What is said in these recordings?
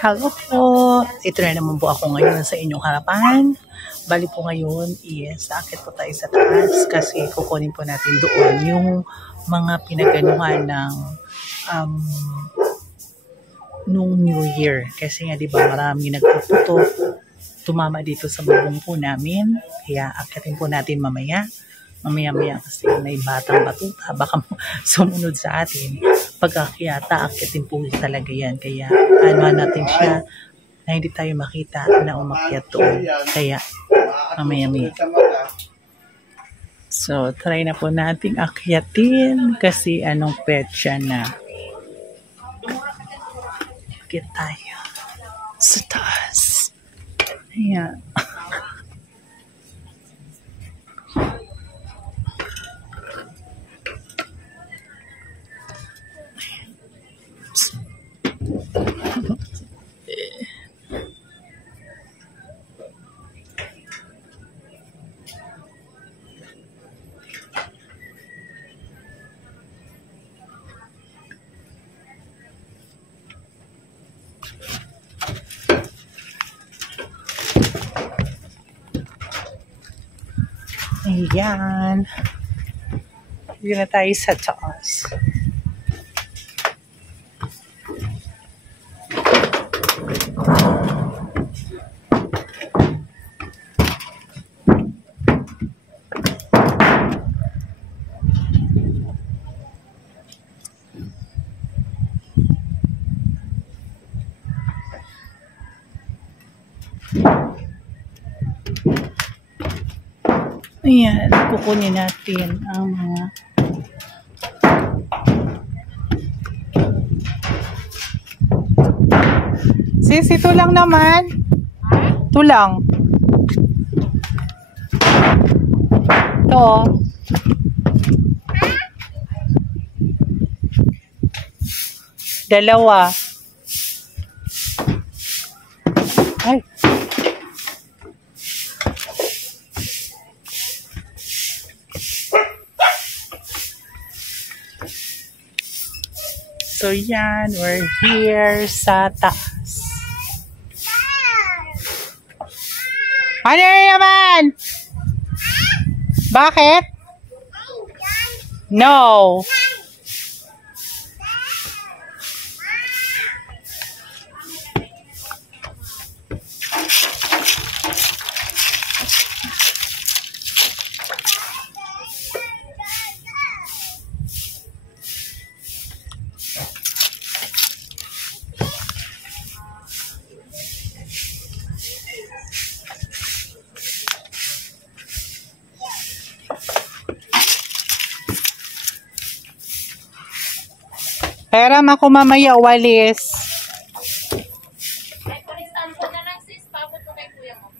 Hello po! Ito na naman po ako ngayon sa inyong harapan. Bali po ngayon is aakit po tayo sa taas kasi kukunin po natin doon yung mga pinaganuhan ng nung New Year. Kasi nga diba marami nagpuputo, tumama dito sa bubong po namin. Kaya akitin po natin mamaya kasi may batang batuta baka sumunod sa atin. Pagkakyata, akitin po talaga yan. Kaya ano natin siya na hindi tayo makita na umakyat doon. Kaya mamaya. So, try na po nating akyatin kasi anong petsa na. Akit tayo sa taas. Ayan. Ayan. Dito na tayo sa taas. Ayan, kukunin natin ang mga sis, ito lang naman. Ito lang. Ito. Dalawa. Ay. So yan, we're here sa taas. Ano naman? Bakit? No. Pera ako mamaya walis. Ay, pulistan ko na lang sis. Papot ko kay kuya mo.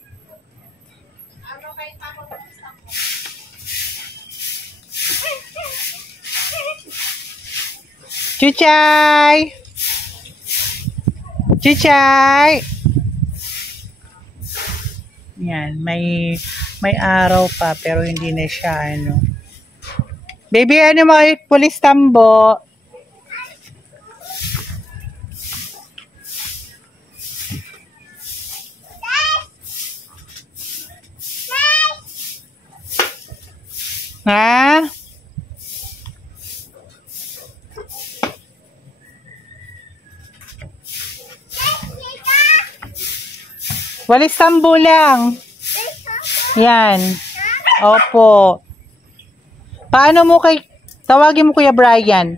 Ano kay papot ko pulistan ko? Chuchay! Chuchay! Yan, may araw pa pero hindi na siya ano. Baby, ano mo pulis tambo? Ha? Walis tambo lang. Yan. Opo. Paano mo tawagin mo Kuya Brian?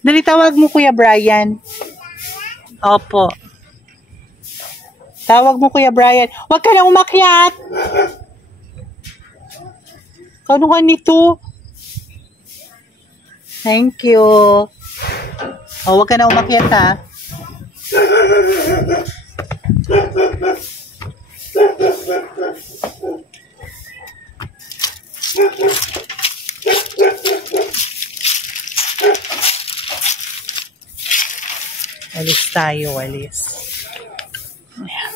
Dali tawag mo Kuya Brian. Opo. Tawag mo Kuya Brian. Huwag ka na umakyat. Kano ka nito? Thank you. Oh, huwag ka na umakyat ha. Alis tayo, alis. Ayan.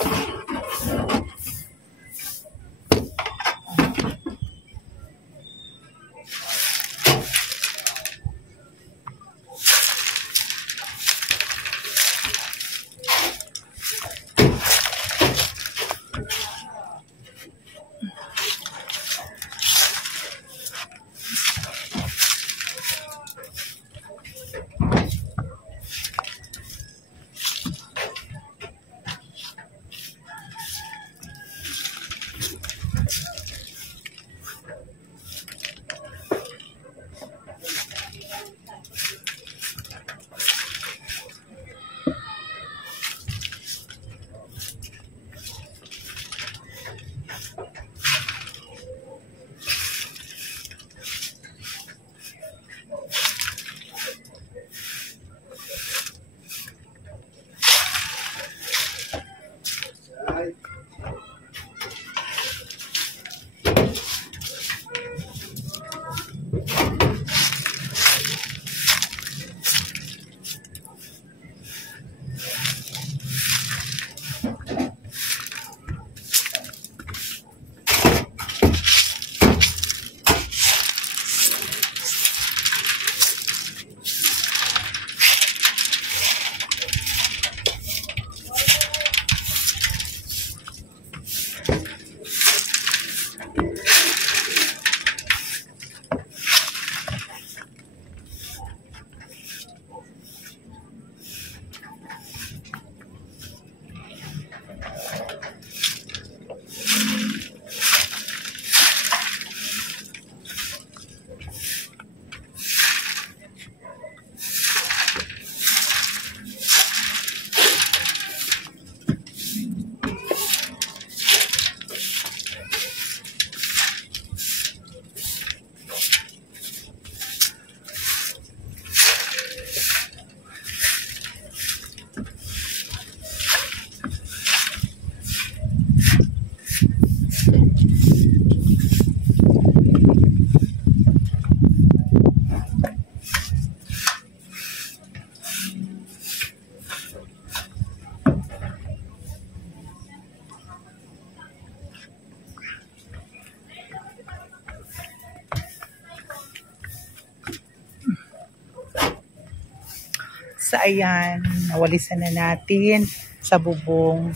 So, ayan, nawalisan na natin sa bubong.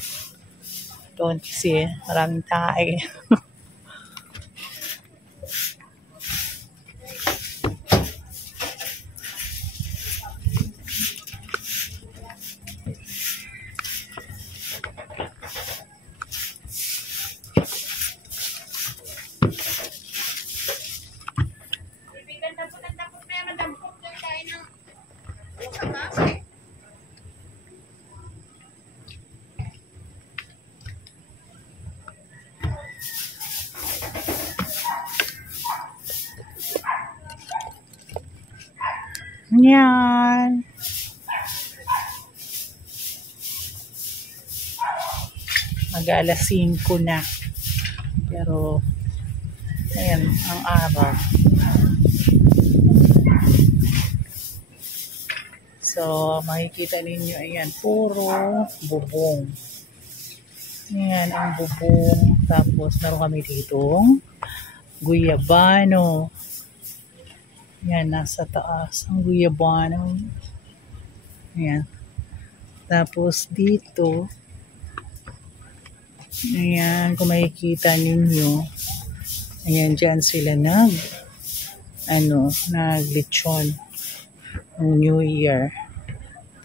Doon kasi maraming tae. Ibigan na po ng dampot na yan. Dampot yan tayo ng kapase. Yan. Mag-alas 5 na. Pero, ayan, ang araw. So, makikita ninyo, ayan, puro bubong. Ayan, ang bubong. Tapos, meron kami ditong guyabano. Ayan, nasa taas ang guyabano. Ayan. Tapos, dito, ayan, kung makikita ninyo, ayan, dyan sila naglechon ng New Year.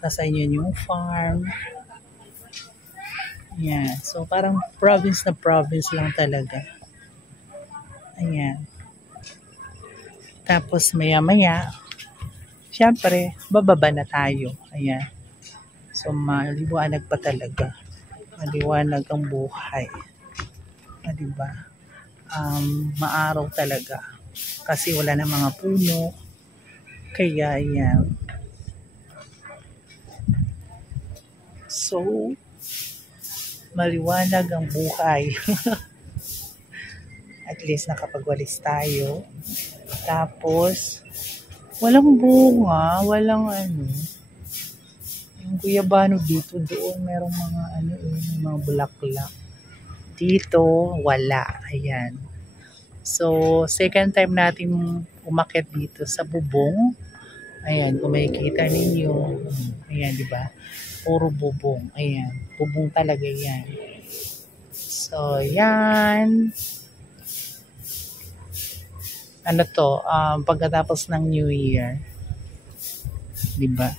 Tapos, ayan yung farm. Ayan. So, parang province na province lang talaga. Ayan. Tapos, maya-maya, syempre, bababa na tayo. Ayan. So, maliwanag pa talaga. Maliwanag ang buhay. Diba? Maaraw talaga. Kasi wala na mga puno. Kaya, ayan. So, maliwanag ang buhay. At least nakapagwalis tayo. Tapos, walang bunga, walang yung guyabano dito, doon merong mga mga bulaklak. Dito, wala. Ayan. So, second time natin umakyat dito sa bubong. Ayan, kung makikita ninyo. Ayan, di ba? Puro bubong. Ayan, bubong talaga yan. So, yan. Pagkatapos ng New Year. Diba?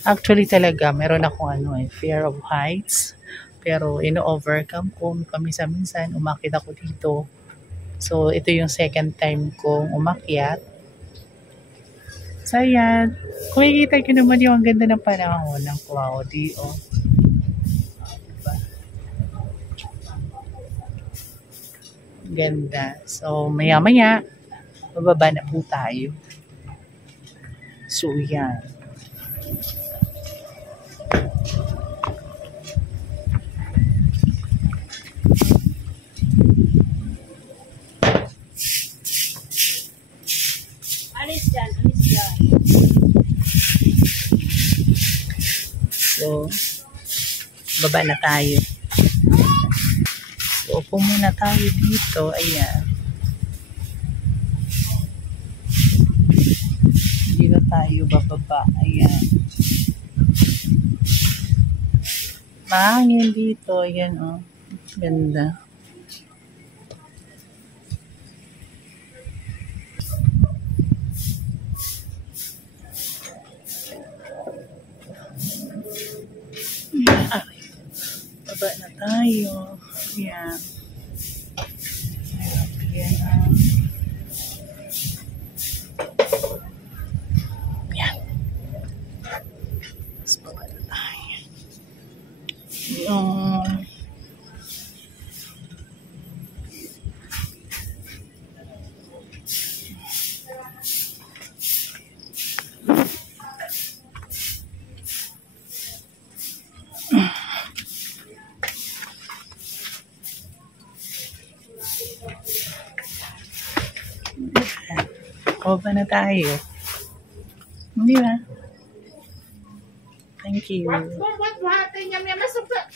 Actually talaga, meron akong fear of heights. Pero ino-overcome ko. Paminsan-minsan, umakyat ako dito. So, ito yung second time kong umakyat. So, ayan. Kung makikita ko naman yung ang ganda ng panahon ng cloudy. Diba? Ganda. So, maya-maya, bababa na po tayo. So, yan. Alis dyan, alis dyan. So, baba na tayo. So, upo muna tayo dito. Ayan. Dito tayo bababa. Ayan. Mahangin dito. Ayan, oh. Ganda. Baba na tayo. Ayan. Ayan. Ayan. Mas baba na tayo. Baba na tayo. Hindi ba? Thank you. What buhatin niya? May masukla.